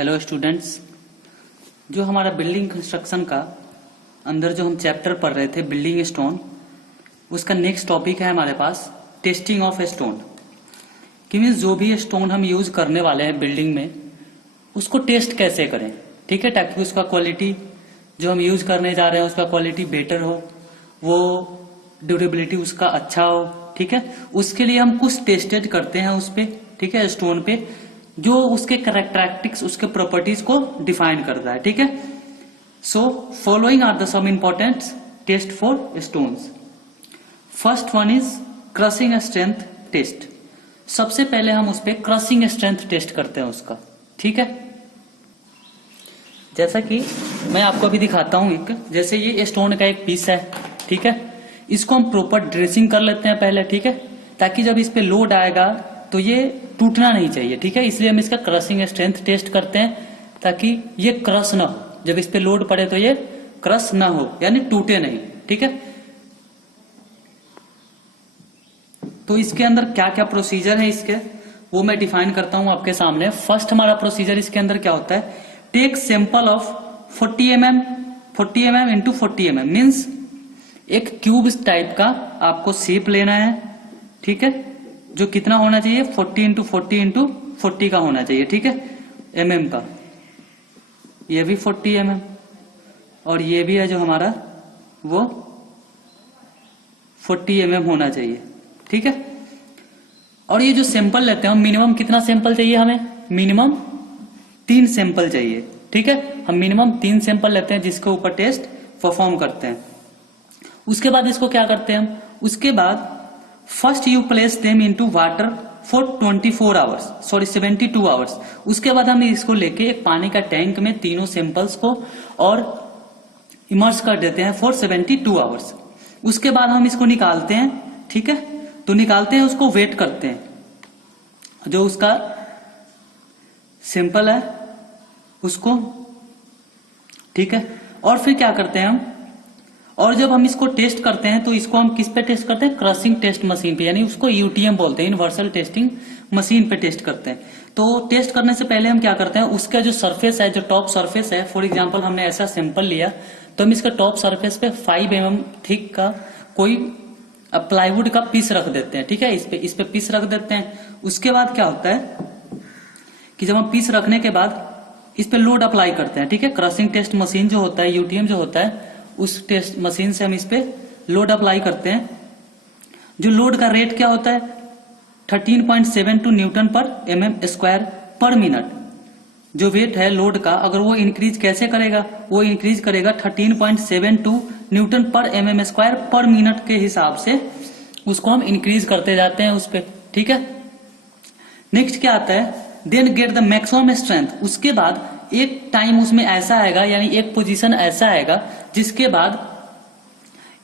Hello students, जो हमारा building construction का अंदर जो हम चैप्टर पढ़ रहे थे बिल्डिंग स्टोन, उसका नेक्स्ट टॉपिक है हमारे पास टेस्टिंग ऑफ स्टोन। कि मीन्स जो भी स्टोन हम यूज करने वाले हैं बिल्डिंग में उसको टेस्ट कैसे करें, ठीक है, ताकि उसका क्वालिटी जो हम यूज करने जा रहे हैं उसका क्वालिटी बेटर हो, वो ड्यूरेबिलिटी उसका अच्छा हो, ठीक है। उसके लिए हम कुछ टेस्टेड करते हैं उस पे, ठीक है, स्टोन पे, जो उसके कैरेक्टरिस्टिक्स उसके प्रॉपर्टीज को डिफाइन करता है, ठीक है। So following are the some important test for stones. First one is crushing strength test. सबसे पहले हम उस पे क्रशिंग स्ट्रेंथ टेस्ट करते हैं उसका, ठीक है। जैसा कि मैं आपको अभी दिखाता हूं, एक जैसे ये स्टोन का एक पीस है, ठीक है, इसको हम प्रॉपर ड्रेसिंग कर लेते हैं पहले, ठीक है, ताकि जब इस पे लोड आएगा तो ये टूटना नहीं चाहिए, ठीक है। इसलिए हम इसका क्रशिंग स्ट्रेंथ टेस्ट करते हैं ताकि ये क्रश ना हो, जब इस पे लोड पड़े तो ये क्रश ना हो, यानी टूटे नहीं, ठीक है। तो इसके अंदर क्या क्या प्रोसीजर है इसके, वो मैं डिफाइन करता हूं आपके सामने। फर्स्ट हमारा प्रोसीजर इसके अंदर क्या होता है, take sample of 40 mm into 40 mm, means एक क्यूब टाइप का आपको शेप लेना है, ठीक है, जो कितना होना चाहिए 40 इंटू 40 का होना चाहिए, ठीक है, mm का। ये भी 40 mm और ये भी है जो हमारा वो 40 mm होना चाहिए, ठीक है। और ये जो सैंपल लेते हैं हम, मिनिमम कितना सैंपल चाहिए हमें, मिनिमम 3 सैंपल चाहिए, ठीक है। हम मिनिमम 3 सैंपल लेते हैं जिसके ऊपर टेस्ट परफॉर्म करते हैं। उसके बाद इसको क्या करते हैं हम, उसके बाद first you place them into water for 24 hours, sorry 72 hours. उसके बाद हम इसको लेके एक पानी का टैंक में तीनों सैंपल्स को और इमर्स कर देते हैं फॉर 72 आवर्स। उसके बाद हम इसको निकालते हैं, ठीक है, तो निकालते हैं, उसको वेट करते हैं, जो उसका सैंपल है उसको, ठीक है। और फिर क्या करते हैं हम, और जब हम इसको टेस्ट करते हैं तो इसको हम किस पे टेस्ट करते हैं, क्रशिंग टेस्ट मशीन पे, यानी उसको यूटीएम बोलते हैं, यूनिवर्सल टेस्टिंग मशीन पे टेस्ट करते हैं। तो टेस्ट करने से पहले हम क्या करते हैं, उसका जो सरफेस है, जो टॉप सरफेस है, फॉर एग्जांपल हमने ऐसा सैंपल लिया तो हम इसका टॉप सरफेस पे 5 mm थिक का कोई प्लाईवुड का पीस रख देते हैं, ठीक है, इस पे पीस रख देते हैं। उसके बाद क्या होता है कि जब हम पीस रखने के बाद इस पे लोड अप्लाई करते हैं, ठीक है, क्रशिंग टेस्ट मशीन जो होता है, यूटीएम जो होता है, उस टेस्ट मशीन से हम इस पे लोड अप्लाई करते हैं। जो लोड का रेट क्या होता है 13.72 न्यूटन पर mm² पर मिनट। जो वेट है लोड का, अगर वो इंक्रीज कैसे करेगा, वो इंक्रीज करेगा 13.72 न्यूटन पर mm² पर मिनट के हिसाब से उसको हम इंक्रीज करते जाते हैं उस पे, ठीक है। नेक्स्ट क्या आता है, then get the maximum strength. उसके बाद एक टाइम उसमें ऐसा आएगा, यानी एक पोजीशन ऐसा आएगा जिसके बाद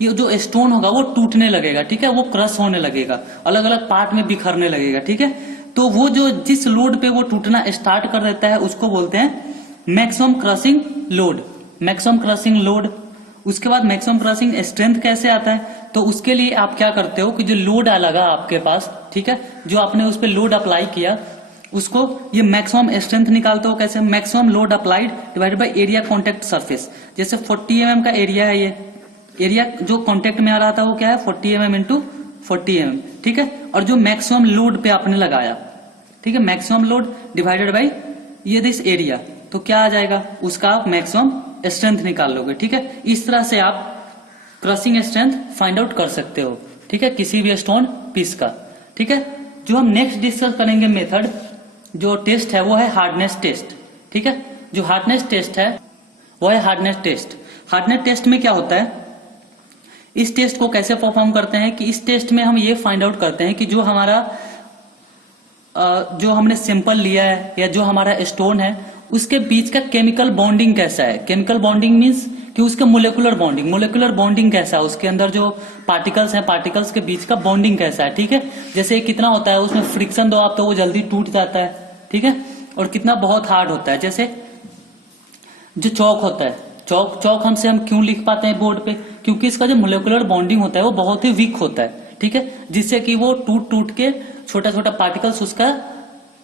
ये जो स्टोन होगा वो टूटने लगेगा, ठीक है, वो क्रश होने लगेगा, अलग अलग पार्ट में बिखरने लगेगा, ठीक है। तो वो जो जिस लोड पे वो टूटना स्टार्ट कर देता है उसको बोलते हैं maximum crushing load, maximum crushing load. उसके बाद मैक्सिमम क्रशिंग स्ट्रेंथ कैसे आता है, तो उसके लिए आप क्या करते हो कि जो लोड लगा आपके पास, ठीक है, जो आपने उस पर लोड अप्लाई किया, उसको ये मैक्सिमम स्ट्रेंथ निकालते हो कैसे, maximum load applied divided by area contact surface. जैसे 40 mm का एरिया है, ये एरिया जो कॉन्टेक्ट में आ रहा था वो क्या है 40 mm इंटू 40 mm, ठीक है। और जो मैक्सिमम लोड पे आपने लगाया, ठीक है, मैक्सिमम लोड डिवाइडेड बाय ये दिस एरिया, तो क्या आ जाएगा, उसका आप मैक्सिमम स्ट्रेंथ निकाल लोगे, ठीक है। इस तरह से आप क्रशिंग स्ट्रेंथ फाइंड आउट कर सकते हो, ठीक है, किसी भी स्टोन पीस का, ठीक है। जो हम नेक्स्ट डिस्कस करेंगे मेथड, जो टेस्ट है वो है हार्डनेस टेस्ट, ठीक है। जो हार्डनेस टेस्ट है वो है हार्डनेस टेस्ट। हार्डनेस टेस्ट में क्या होता है, इस टेस्ट को कैसे परफॉर्म करते हैं कि इस टेस्ट में हम ये फाइंड आउट करते हैं कि जो हमारा जो हमने सैंपल लिया है या जो हमारा स्टोन है उसके बीच का केमिकल बॉन्डिंग कैसा है। केमिकल बॉन्डिंग मीन्स कि उसका मोलेकुलर बॉन्डिंग कैसा है, उसके अंदर जो पार्टिकल्स हैं, पार्टिकल्स के बीच का बॉन्डिंग कैसा है, ठीक है। जैसे कितना होता है उसमें फ्रिक्शन दो आप तो वो जल्दी टूट जाता है, ठीक है, और कितना बहुत हार्ड होता है। जैसे जो चौक होता है, चौक हमसे हम क्यों लिख पाते हैं बोर्ड पे, क्योंकि इसका जो मोलेकुलर बॉन्डिंग होता है वो बहुत ही वीक होता है, ठीक है, जिससे कि वो टूट के छोटा छोटा पार्टिकल्स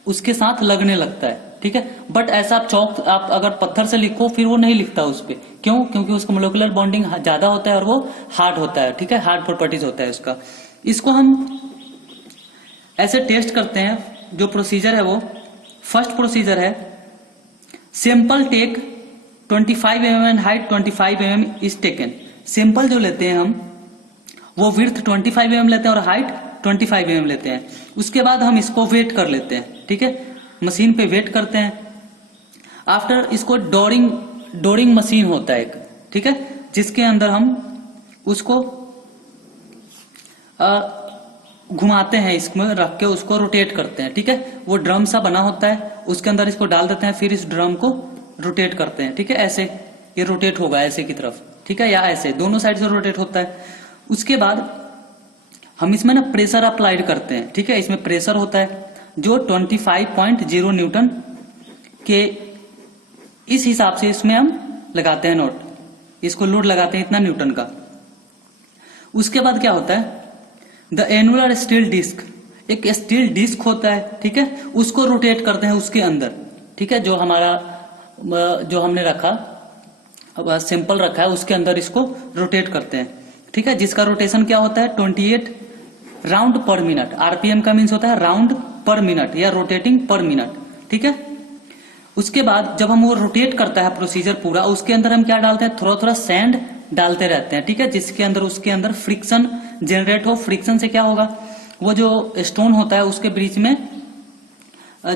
उसके साथ लगने लगता है, ठीक है। बट ऐसा आप अगर पत्थर से लिखो फिर वो नहीं लिखता उस पे, क्यों? क्योंकि उसका मोलिकुलर बॉन्डिंग ज्यादा होता है और वो हार्ड होता है, ठीक है, हार्ड प्रॉपर्टीज होता है उसका। इसको हम ऐसे टेस्ट करते हैं। जो प्रोसीजर है वो फर्स्ट प्रोसीजर है, sample take 25 mm and height 25 mm is taken. Sample जो लेते हैं हम वो विड्थ 25 mm लेते हैं और हाइट 25 mm लेते हैं। उसके बाद हम इसको वेट कर लेते हैं, ठीक है, मशीन पे वेट करते हैं। आफ्टर इसको डोरिंग मशीन होता है एक, ठीक है, जिसके अंदर हम उसको घुमाते हैं, इसमें रख के उसको रोटेट करते हैं, ठीक है। वो ड्रम सा बना होता है, उसके अंदर इसको डाल देते हैं, फिर इस ड्रम को रोटेट करते हैं, ठीक है। ऐसे ये रोटेट होगा ऐसे की तरफ, ठीक है, या ऐसे दोनों साइड से रोटेट होता है। उसके बाद हम इसमें ना प्रेशर अप्लाइड करते हैं, ठीक है। इसमें प्रेशर होता है जो 25.0 न्यूटन के इस हिसाब से इसमें हम लगाते हैं नोट, इसको लोड लगाते हैं इतना न्यूटन का। उसके बाद क्या होता है, द एनुलर स्टील डिस्क, एक स्टील डिस्क होता है, ठीक है, उसको रोटेट करते हैं उसके अंदर, ठीक है। जो हमने रखा सैंपल रखा है उसके अंदर इसको रोटेट करते हैं, ठीक है, जिसका रोटेशन क्या होता है 28 राउंड पर मिनट। आरपीएम का मीन्स होता है राउंड पर मिनट या रोटेटिंग पर मिनट, ठीक है। उसके बाद जब हम वो रोटेट करता है प्रोसीजर पूरा, उसके अंदर हम क्या डालते हैं, थोड़ा थोड़ा सैंड डालते रहते हैं, ठीक है, जिसके अंदर उसके अंदर फ्रिक्शन जनरेट हो। फ्रिक्शन से क्या होगा, वो जो स्टोन होता है उसके बीच में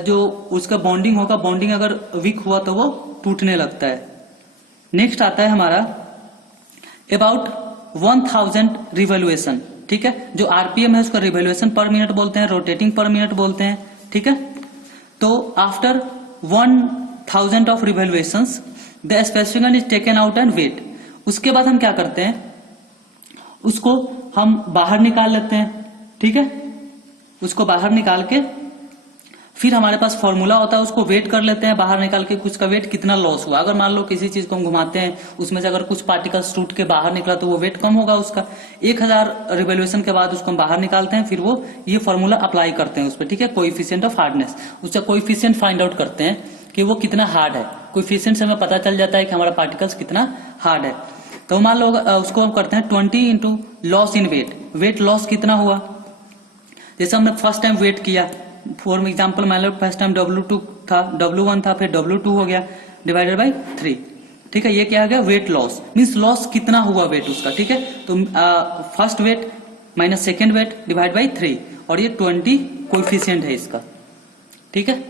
जो उसका बॉन्डिंग होगा, बॉन्डिंग अगर वीक हुआ तो वो टूटने लगता है। नेक्स्ट आता है हमारा अबाउट 1000 रिवोल्यूशन, ठीक है। जो आरपीएम है उसका रिवोल्यूशन पर मिनट बोलते हैं, रोटेटिंग पर मिनट बोलते हैं, ठीक है। तो after 1000 of revolutions the specification is taken out and weight. उसके बाद हम क्या करते हैं, उसको हम बाहर निकाल लेते हैं, ठीक है। उसको बाहर निकाल के फिर हमारे पास फॉर्मूला होता है, उसको वेट कर लेते हैं बाहर निकाल के, कुछ का वेट कितना लॉस हुआ। अगर मान लो किसी चीज को हम घुमाते हैं उसमें से अगर कुछ पार्टिकल्स टूट के बाहर निकला तो वो वेट कम होगा उसका। 1000 रिवोल्यूशन के बाद उसको हम बाहर निकालते हैं, फिर वो ये फॉर्मूला अप्लाई करते हैं उस पर, ठीक है। कोएफिशिएंट ऑफ हार्डनेस, उसका कोएफिशिएंट फाइंड आउट करते हैं कि वो कितना हार्ड है। कोएफिशिएंट से हमें पता चल जाता है कि हमारा पार्टिकल्स कितना हार्ड है। तो मान लो उसको हम करते हैं 20 into loss in weight. Weight loss कितना हुआ, जैसे हमने फर्स्ट टाइम वेट किया, फॉर एग्जाम्पल मान लो फर्स्ट टाइम W2 था, W1 था, फिर W2 हो गया, डिवाइडेड बाई 3, ठीक है। ये क्या हो गया, वेट लॉस, मीन्स लॉस कितना हुआ वेट उसका, ठीक है। तो first wait minus second weight divide by 3, और ये 20 कोएफिशिएंट है इसका, ठीक है।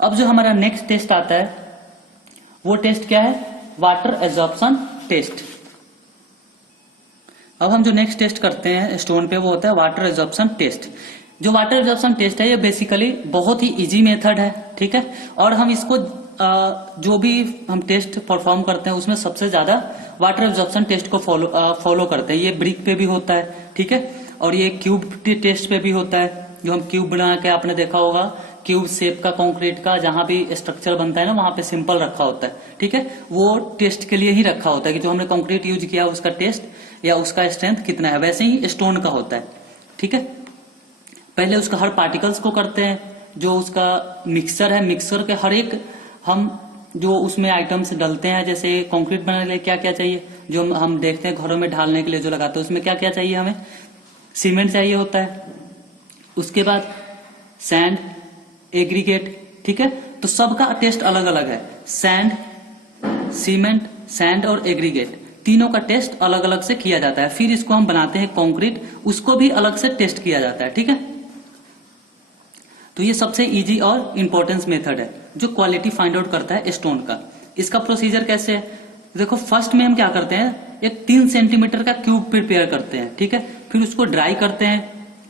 अब जो हमारा नेक्स्ट टेस्ट आता है वो टेस्ट क्या है, वाटर एब्जॉर्प्शन टेस्ट। अब हम जो नेक्स्ट टेस्ट करते हैं स्टोन पे वो होता है वाटर एब्जॉर्प्शन टेस्ट। जो वाटर एब्जॉर्प्शन टेस्ट है ये बेसिकली बहुत ही इजी मेथड है, ठीक है। और हम इसको जो भी हम टेस्ट परफॉर्म करते हैं उसमें सबसे ज्यादा वाटर एब्जॉर्प्शन टेस्ट को फॉलो करते हैं। ये ब्रिक पे भी होता है, ठीक है, और ये क्यूब टेस्ट पे भी होता है। जो हम क्यूब बना के आपने देखा होगा, क्यूब शेप का कंक्रीट का जहां भी स्ट्रक्चर बनता है ना वहां पे सिंपल रखा होता है, ठीक है। वो टेस्ट के लिए ही रखा होता है कि जो हमने कंक्रीट यूज किया उसका टेस्ट या उसका स्ट्रेंथ कितना है। वैसे ही स्टोन का होता है, ठीक है। पहले उसका हर पार्टिकल्स को करते हैं, जो उसका मिक्सचर है, मिक्सचर के हर एक हम जो उसमें आइटम्स डालते हैं, जैसे कंक्रीट बनाने के लिए क्या क्या चाहिए, जो हम देखते हैं घरों में ढालने के लिए जो लगाते हैं उसमें क्या क्या चाहिए, हमें सीमेंट चाहिए होता है, उसके बाद सैंड, एग्रीगेट, ठीक है। तो सबका टेस्ट अलग अलग है, सैंड, सीमेंट, सैंड और एग्रीगेट, तीनों का टेस्ट अलग अलग से किया जाता है। फिर इसको हम बनाते हैं कंक्रीट, उसको भी अलग से टेस्ट किया जाता है, ठीक है। तो ये सबसे इजी और इम्पोर्टेंस मेथड है जो क्वालिटी फाइंड आउट करता है स्टोन का। इसका प्रोसीजर कैसे है, देखो फर्स्ट में हम क्या करते हैं, एक 3 सेंटीमीटर का क्यूब प्रिपेयर करते हैं, ठीक है। फिर उसको ड्राई करते हैं,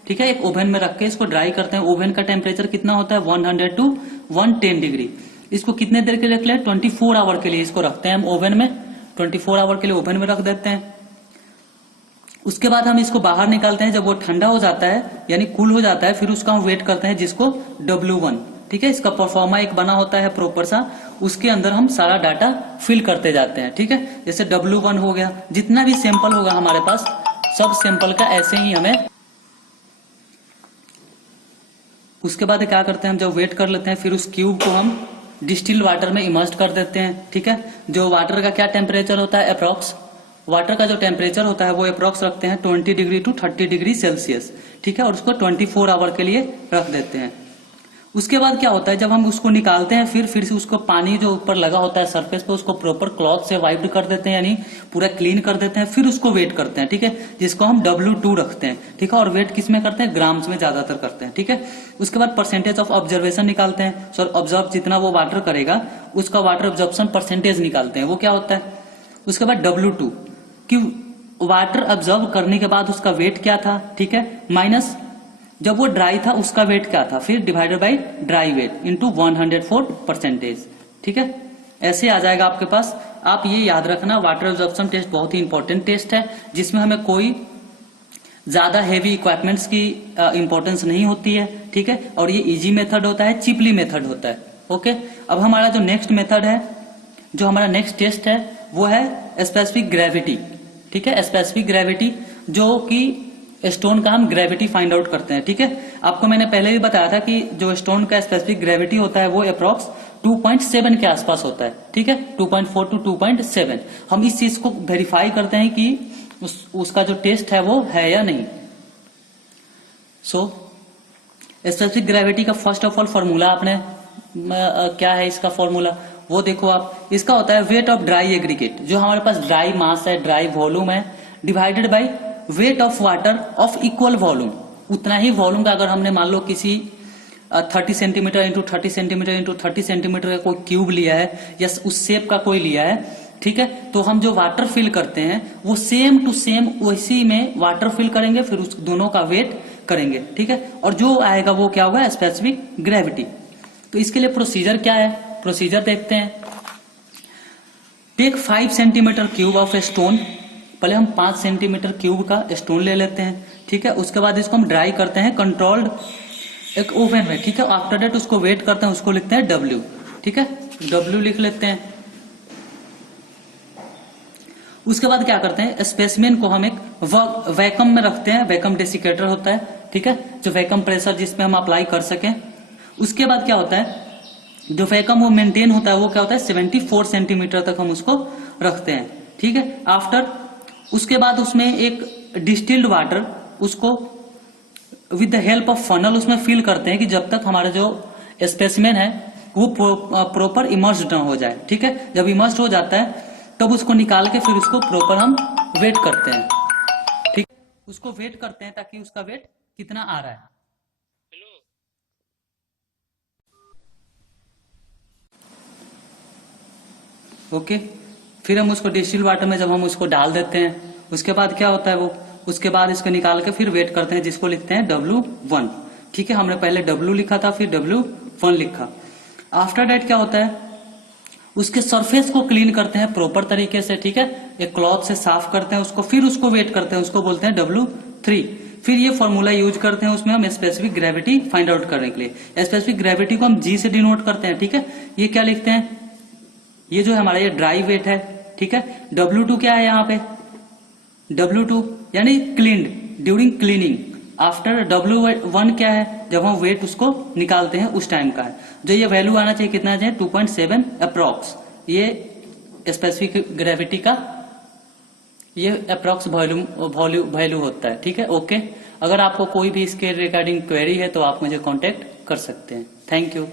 ठीक है, एक ओवन में रख के इसको ड्राई करते हैं। ओवन का टेम्परेचर कितना होता है 100 to 110 डिग्री। इसको कितने देर के लिए रख ले, 24 आवर के लिए इसको रखते हैं हम ओवन में, 24 आवर के लिए ओवन में रख देते हैं। उसके बाद हम इसको बाहर निकालते हैं, जब वो ठंडा हो जाता है यानी कूल हो जाता है, फिर उसका हम वेट करते हैं जिसको W1, ठीक है। इसका परफॉर्मा एक बना होता है प्रॉपर सा, उसके अंदर हम सारा डाटा फिल करते जाते हैं, ठीक है। जैसे W1 हो गया, जितना भी सैंपल होगा हमारे पास सब सैंपल का ऐसे ही हमें उसके बाद क्या करते हैं हम, जब वेट कर लेते हैं फिर उस क्यूब को हम डिस्टिल वाटर में इमर्ज कर देते हैं। ठीक है, जो वाटर का क्या टेम्परेचर होता है अप्रॉक्स, वाटर का जो टेम्परेचर होता है वो अप्रॉक्स रखते हैं 20 डिग्री टू 30 डिग्री सेल्सियस। ठीक है, और उसको 24 आवर के लिए रख देते हैं। उसके बाद क्या होता है, जब हम उसको निकालते हैं फिर से उसको पानी जो ऊपर लगा होता है सरफेस पे उसको प्रॉपर क्लॉथ से वाइप कर देते हैं, यानी पूरा क्लीन कर देते हैं, फिर उसको वेट करते हैं। ठीक है, जिसको हम W2 रखते हैं। ठीक है, और वेट किस में करते हैं, ग्राम्स में ज्यादातर करते हैं। ठीक है, उसके बाद परसेंटेज ऑफ ऑब्जर्वेशन निकालते हैं। सो ऑब्जर्व जितना वो वाटर करेगा उसका वाटर ऑब्जर्वेशन परसेंटेज निकालते हैं, वो क्या होता है। उसके बाद W2 कि वाटर ऑब्जर्व करने के बाद उसका वेट क्या था। ठीक है, माइनस जब वो ड्राई था उसका वेट क्या था, फिर divided by dry weight into 104%। ठीक है, ऐसे आ जाएगा आपके पास। आप ये याद रखना, वाटर ऑब्जर्प्शन टेस्ट बहुत ही इंपॉर्टेंट टेस्ट है, जिसमें हमें कोई ज्यादा हेवी इक्विपमेंट्स की इंपॉर्टेंस नहीं होती है। ठीक है, और ये इजी मेथड होता है, चिपली मेथड होता है। ओके, अब हमारा जो नेक्स्ट मेथड है, जो हमारा नेक्स्ट टेस्ट है वो है स्पेसिफिक ग्रेविटी। ठीक है, स्पेसिफिक ग्रेविटी जो कि स्टोन का हम ग्रेविटी फाइंड आउट करते हैं। ठीक है, आपको मैंने पहले भी बताया था कि जो स्टोन का स्पेसिफिक ग्रेविटी होता है वो अप्रॉक्स 2.7 के आसपास होता है। ठीक है, 2.4 टू 2.7। हम इस चीज को वेरीफाई करते हैं कि उसका जो टेस्ट है वो है या नहीं। सो स्पेसिफिक ग्रेविटी का फर्स्ट ऑफ ऑल फॉर्मूला आपने क्या है इसका फॉर्मूला, वो देखो आप। इसका होता है वेट ऑफ ड्राई एग्रीगेट, जो हमारे पास ड्राई मास है, ड्राई वॉल्यूम है, divided by weight of water of equal volume. उतना ही वॉल्यूम का अगर हमने मान लो किसी 30 centimetre into 30 centimetre into 30 centimetre का कोई क्यूब लिया है या उस शेप का कोई लिया है। ठीक है, तो हम जो वाटर फिल करते हैं वो सेम टू सेम उसी में वाटर फिल करेंगे, फिर उस दोनों का वेट करेंगे। ठीक है, और जो आएगा वो क्या होगा, स्पेसिफिक ग्रेविटी। तो इसके लिए प्रोसीजर क्या है, प्रोसीजर देखते हैं। Take 5 centimetre cube of a stone, पहले हम 5 सेंटीमीटर क्यूब का स्टोन ले लेते हैं। ठीक है, उसके बाद इसको हम ड्राई करते हैं कंट्रोल्ड एक ओवन में। ठीक है, आफ्टर दैट उसको वेट करते हैं, उसको लिखते हैं W। ठीक है, W लिख लेते हैं। उसके बाद क्या करते हैं, स्पेसिमेन को हम एक वैक्यूम में रखते हैं। वैक्यूम डेसिकेटर होता है, ठीक है, जो वैक्यूम प्रेशर जिसमें हम अप्लाई कर सकें। उसके बाद क्या होता है, जो वैक्यूम वो मेंटेन होता है वो क्या होता है 74 सेंटीमीटर तक हम उसको रखते हैं। ठीक है, आफ्टर उसके बाद उसमें एक डिस्टिल्ड वाटर उसको with the help of funnel उसमें फिल करते हैं कि जब तक हमारा जो स्पेसिमेन है वो प्रॉपर इमर्स्ड ना हो जाए। ठीक है, जब इमर्स्ड हो जाता है तब उसको निकाल के फिर उसको प्रॉपर हम वेट करते हैं। ठीक, उसको वेट करते हैं ताकि उसका वेट कितना आ रहा है। ओके, फिर हम उसको डिस्टिल वाटर में जब हम उसको डाल देते हैं, उसके बाद क्या होता है वो, उसके बाद इसको निकाल के फिर वेट करते हैं, जिसको लिखते हैं W1। ठीक है, हमने पहले W लिखा था, फिर W1 लिखा। आफ्टर डेट क्या होता है, उसके सरफेस को क्लीन करते हैं प्रॉपर तरीके से। ठीक है, एक क्लॉथ से साफ करते हैं उसको, फिर उसको वेट करते हैं, उसको बोलते हैं W3। फिर ये फॉर्मूला यूज करते हैं उसमें हम स्पेसिफिक ग्रेविटी फाइंड आउट करने के लिए। स्पेसिफिक ग्रेविटी को हम G से डिनोट करते हैं। ठीक है, ये क्या लिखते हैं, ये जो है हमारा ये ड्राई वेट है। ठीक है, W2 क्या है यहाँ पे, W2 यानी cleaned during cleaning. After W1 क्या है, जब हम वेट उसको निकालते हैं उस टाइम का है। जो ये वैल्यू आना चाहिए, कितना चाहिए 2.7 अप्रॉक्स, ये स्पेसिफिक ग्रेविटी का ये अप्रॉक्स वैल्यू होता है। ठीक है, ओके। अगर आपको कोई भी इसके रिगार्डिंग क्वेरी है तो आप मुझे कांटेक्ट कर सकते हैं। Thank you.